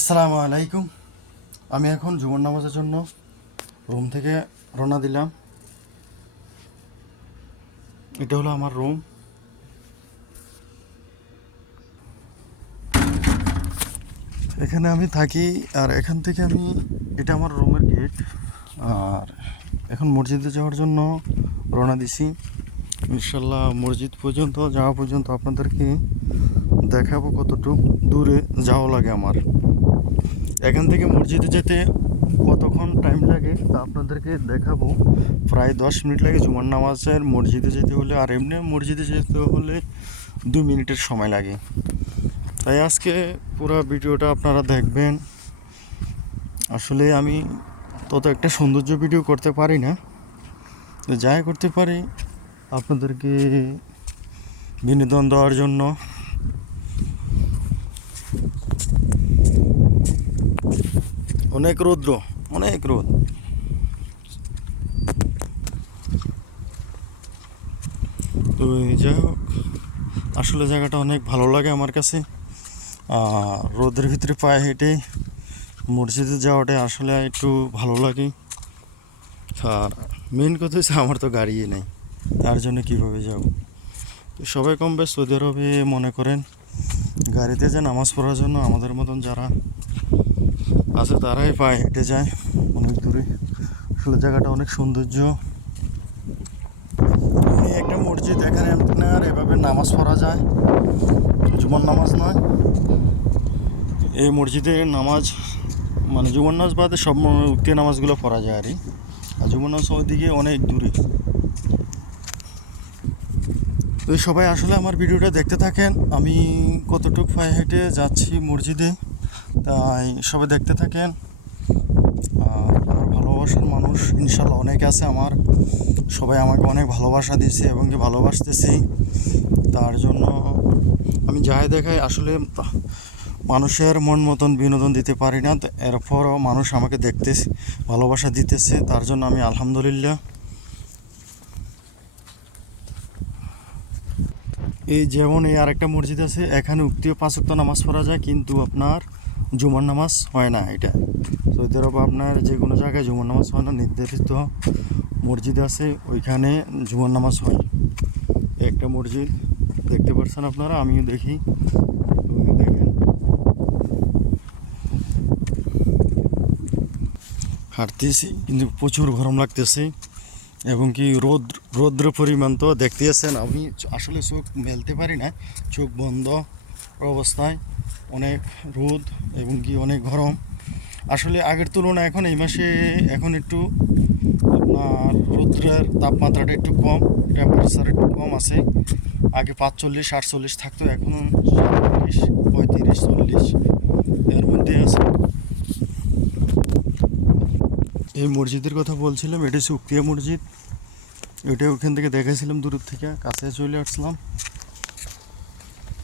আসসালামু আলাইকুম। আমি এখন জুমার নামাজের জন্য রুম থেকে রওনা দিলাম। এটা হলো আমার রুম। এখানে আমি থাকি, আর এখান থেকে এটা আমার রুমের গেট। আর এখন মসজিদে যাওয়ার জন্য রওনা দিছি। ইনশাল্লাহ মসজিদ পর্যন্ত যাওয়া পর্যন্ত আপনাদেরকে দেখাবো কতটুকু দূরে যাওয়া লাগে আমার। এখান থেকে মসজিদে যেতে কতক্ষণ টাইম লাগে তা আপনাদেরকে দেখাবো। প্রায় 10 মিনিট লাগে জুমার নামাজের মসজিদে যেতে হলে, আর এমনি মসজিদে যেতে হলে 2 মিনিটের সময় লাগে। তাই আজকে পুরো ভিডিওটা আপনারা দেখবেন। আসলে আমি তত একটা সৌন্দর্য ভিডিও করতে পারি না, তো যাই করতে পারি আপনাদেরকে বিনোদন দেওয়ার জন্য। অনেক রৌদ্র, অনেক রোদ। তো যাই হোক, আসলে জায়গাটা অনেক ভালো লাগে আমার কাছে। রোদের ভিতরে পায়ে হেঁটে মসজিদে যাওয়াটা আসলে একটু ভালো লাগে। আর মেন কথা হচ্ছে আমার তো গাড়ি নেই, তার জন্য কীভাবে যাব। তো সবাই কম বেশ সৌদি আরবে মনে করেন গাড়িতে যায় নামাজ পড়ার জন্য। আমাদের মতন যারা আছে তারাই পায়ে হেঁটে যায় অনেক দূরে। আসলে জায়গাটা অনেক সৌন্দর্য। একটা মসজিদ, এখানে আপনার এভাবে নামাজ পড়া যায়, জুমার নামাজ নয়। এই মসজিদে নামাজ মানে জুমার নামাজ বাদে সব উক্তি নামাজগুলো পড়া যায় আর জুমার নামাজ ওইদিকে অনেক দূরে। তো সবাই আসলে আমার ভিডিওটা দেখতে থাকেন, আমি কতটুকু পায়ে হেঁটে যাচ্ছি মসজিদে, তাই সবাই দেখতে থাকেন। আর আমার ভালোবাসার মানুষ ইনশাল্লাহ অনেক আছে আমার। সবাই আমাকে অনেক ভালোবাসা দিচ্ছে এবং কি ভালোবাসতেছি। তার জন্য আমি যাই দেখাই আসলে মানুষের মন মতন বিনোদন দিতে পারি না, তো এরপরও মানুষ আমাকে দেখতেছে, ভালোবাসা দিতেছে, তার জন্য আমি আলহামদুলিল্লাহ। এই যেমন এই আরেকটা মসজিদ আছে, এখানে উক্তিও 5 ওয়াক্ত নামাজ পড়া যায়, কিন্তু আপনার জুমার নামাজ হয় না। এটা সৌদি আরব আপনার যে কোনো জায়গায় জুমার নামাজ হয় না, নির্ধারিত মসজিদ আছে ওইখানে জুমার নামাজ হয়। একটা মসজিদ দেখতে পাচ্ছেন আপনারা, আমিও দেখি, দেখেন। হাঁটতেছি কিন্তু প্রচুর গরম লাগতেছে, এবং কি রৌদ্র পরিমাণ তো দেখতেছেন। আমি আসলে চোখ মেলতে পারি না, চোখ বন্ধ অবস্থায় অনেক রোদ এবং কি অনেক গরম। আসলে আগের তুলনায় এখন এই মাসে এখন একটু আপনার রৌদ্রের তাপমাত্রাটা একটু কম, টেম্পারেচার একটু কম আছে। আগে 45-48 থাকতো, এখন 35-40 এর মধ্যে আছে। এই মসজিদের কথা বলছিলাম, এটা হচ্ছে উক্তিয়া মসজিদ। এটা ওখান থেকে দেখেছিলাম দূর থেকে, কাছে চলে আসলাম।